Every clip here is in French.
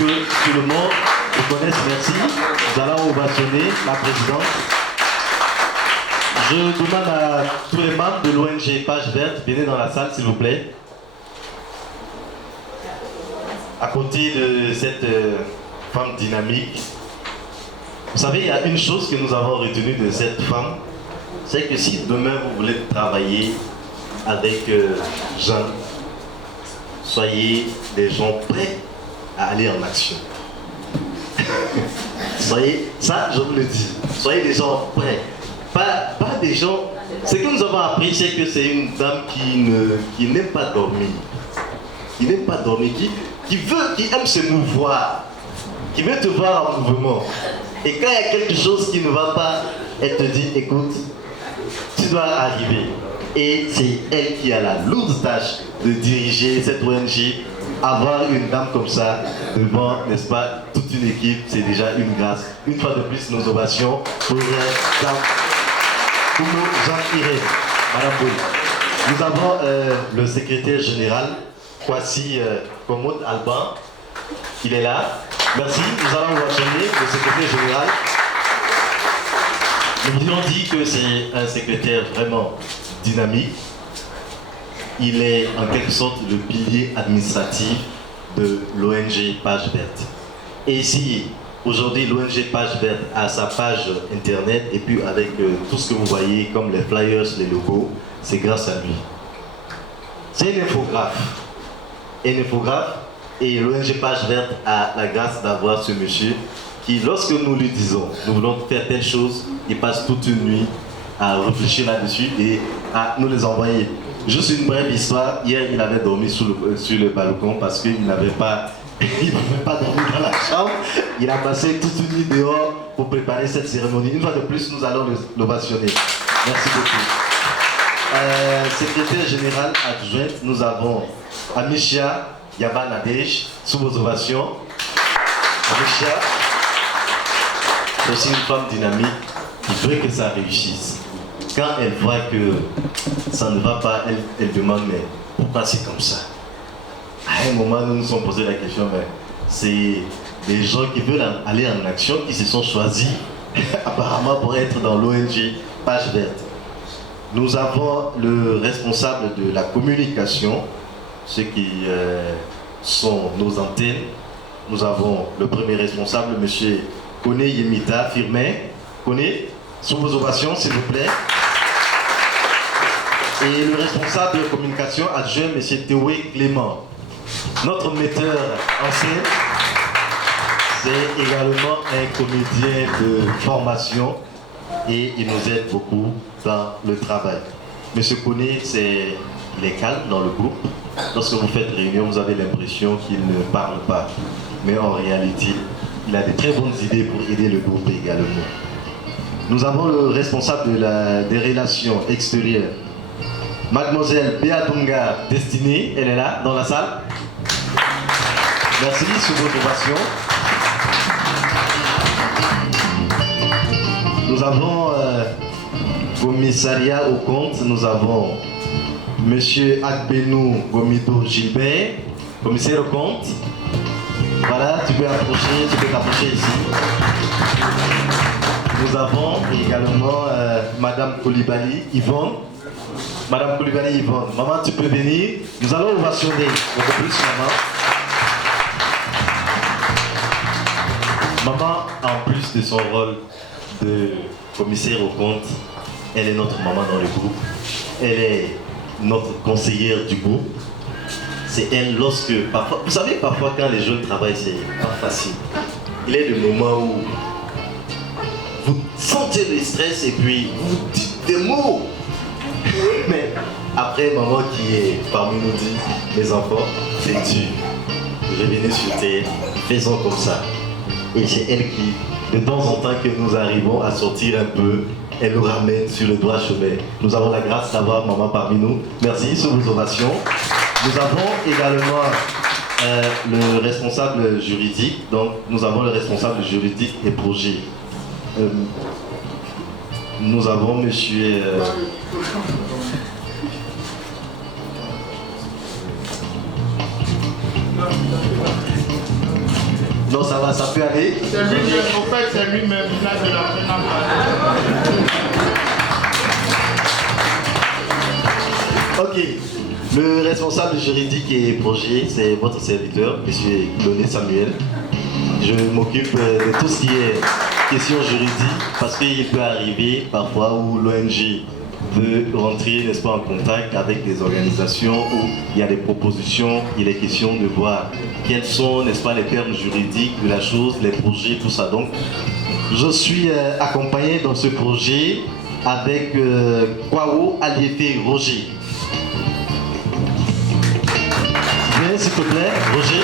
que tout le monde vous connaisse. Merci. Nous allons ovationner la présidente. Je demande à tous les membres de l'ONG Page Verte, venez dans la salle s'il vous plaît. À côté de cette femme dynamique, vous savez, il y a une chose que nous avons retenue de cette femme, c'est que si demain vous voulez travailler avec Jean, soyez des gens prêts à aller en action. Soyez, ça je vous le dis, soyez des gens prêts. Pas des gens. Ce que nous avons appris, c'est que c'est une dame qui n'aime pas dormir. Qui n'aime pas dormir, qui aime se mouvoir, qui veut te voir en mouvement. Et quand il y a quelque chose qui ne va pas, elle te dit, écoute, tu dois arriver. Et c'est elle qui a la lourde tâche de diriger cette ONG. Avoir une dame comme ça devant, n'est-ce pas, toute une équipe, c'est déjà une grâce. Une fois de plus, nos ovations pour Jean-Irène, Madame Bouli. Nous avons le secrétaire général, Kwasi Komoud Alban. Il est là. Merci. Nous allons ovationner le secrétaire général. Nous vous avons dit que c'est un secrétaire vraiment dynamique. Il est en quelque sorte le pilier administratif de l'ONG Page Verte. Et ici, aujourd'hui, l'ONG Page Verte a sa page internet et puis avec tout ce que vous voyez comme les flyers, les logos, c'est grâce à lui. C'est un infographe. Et l'ONG Page Verte a la grâce d'avoir ce monsieur qui, lorsque nous lui disons, nous voulons faire telle chose, il passe toute une nuit à réfléchir là-dessus et à nous les envoyer. Juste une brève histoire, hier il avait dormi sur le balcon parce qu'il n'avait pas, il ne pouvait pas dormir dans la chambre. Il a passé toute une nuit dehors pour préparer cette cérémonie. Une fois de plus, nous allons l'ovationner. Merci beaucoup. Secrétaire général adjointe, nous avons Amicia Yabanadesh, sous vos ovations. Amicia, c'est aussi une femme dynamique qui veut que ça réussisse. Quand elle voit que ça ne va pas, elle demande mais pourquoi c'est comme ça? À un moment, nous nous sommes posé la question, mais c'est des gens qui veulent aller en action, qui se sont choisis apparemment pour être dans l'ONG Page Verte. Nous avons le responsable de la communication, ceux qui sont nos antennes. Nous avons le premier responsable, M. Kone Yemita Firmin. Kone, sous vos ovations, s'il vous plaît. Et le responsable de communication adjoint, M. Théoué Clément. Notre metteur en scène, c'est également un comédien de formation et il nous aide beaucoup dans le travail. M. Kone, il est calme dans le groupe. Lorsque vous faites réunion, vous avez l'impression qu'il ne parle pas. Mais en réalité, il a de très bonnes idées pour aider le groupe également. Nous avons le responsable des relations extérieures, Mademoiselle Béatunga Destinée, elle est là, dans la salle. Merci sur votre ovation. Nous avons commissariat au compte, nous avons Monsieur Akbenou Gomido Gilbert, commissaire au compte. Voilà, tu peux t'approcher ici. Nous avons également Madame Koulibaly Yvonne. Madame Koulibaly Yvonne, maman, tu peux venir. Nous allons ovationner un peu plus, maman. Maman, en plus de son rôle de commissaire au compte, elle est notre maman dans le groupe. Elle est notre conseillère du groupe. C'est elle lorsque, parfois, vous savez, parfois quand les jeunes travaillent, c'est pas facile. Il y a des moments où vous sentez le stress et puis vous dites des mots. Mais après, maman qui est parmi nous dit, mes enfants, c'est dur. Revenez sur terre, faisons comme ça. Et c'est elle qui, de temps en temps que nous arrivons à sortir un peu, elle nous ramène sur le droit chemin. Nous avons la grâce d'avoir maman parmi nous. Merci sur vos ovations. Nous avons également le responsable juridique. Donc, nous avons le responsable juridique et projet. Nous avons monsieur... Non, ça va, ça peut aller. C'est lui-même, en fait, c'est lui-même, il a de la peine à parler. Ok. Le responsable juridique et projet, c'est votre serviteur, M. Loné Samuel. Je m'occupe de tout ce qui est questions juridiques parce qu'il peut arriver parfois où l'ONG veut rentrer, n'est-ce pas, en contact avec des organisations où il y a des propositions, il est question de voir quels sont, n'est-ce pas, les termes juridiques de la chose, les projets, tout ça. Donc, je suis accompagné dans ce projet avec Kwao Aliefe Roger. Viens, s'il te plaît, Roger.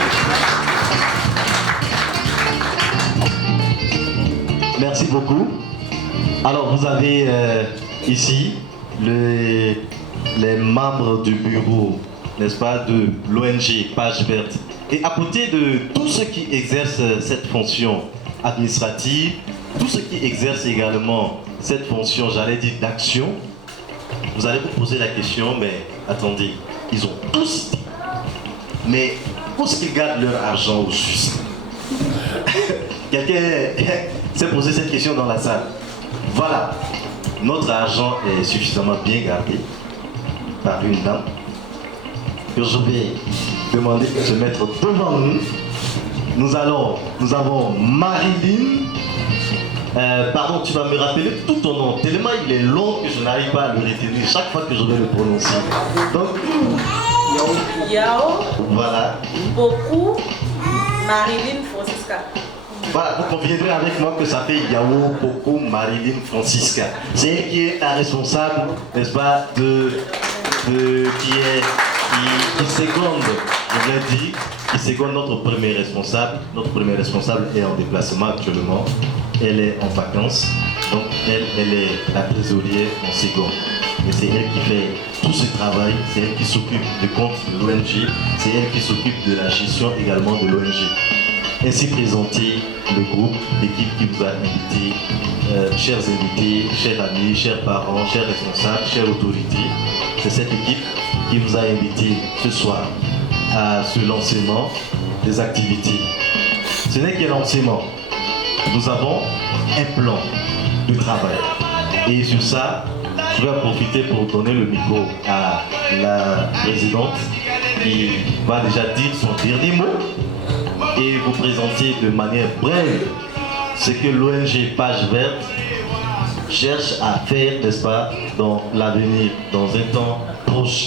Merci beaucoup. Alors, vous avez ici les membres du bureau, n'est-ce pas, de l'ONG Page Verte. Et à côté de tous ceux qui exercent cette fonction administrative, tous ceux qui exercent également cette fonction, j'allais dire d'action, vous allez vous poser la question, mais attendez, ils ont tous dit, mais où est-ce qu'ils gardent leur argent au juste? Quelqu'un s'est posé cette question dans la salle. Voilà, notre argent est suffisamment bien gardé par une dame que je vais demander de se mettre devant nous. Nous avons Marilyn. Pardon, tu vas me rappeler tout ton nom, tellement il est long que je n'arrive pas à le retenir chaque fois que je vais le prononcer. Donc, Yao, voilà. beaucoup, Marilyn Francisca. Voilà, vous conviendrez avec moi que ça fait Yao Poko Marilyn Francisca. C'est elle qui est la responsable, n'est-ce pas, qui seconde, je l'ai dit, qui seconde notre premier responsable. Notre premier responsable est en déplacement actuellement. Elle est en vacances, donc elle est la trésorière en seconde. Et c'est elle qui fait tout ce travail, c'est elle qui s'occupe du compte de l'ONG, c'est elle qui s'occupe de la gestion également de l'ONG. Ainsi présenter le groupe, l'équipe qui vous a invité, chers invités, chers amis, chers parents, chers responsables, chères autorités. C'est cette équipe qui vous a invité ce soir à ce lancement des activités. Ce n'est qu'un lancement. Nous avons un plan de travail. Et sur ça, je vais en profiter pour donner le micro à la présidente qui va déjà dire son dernier mot et vous présenter de manière brève ce que l'ONG Page Verte cherche à faire, n'est-ce pas, dans l'avenir, dans un temps proche.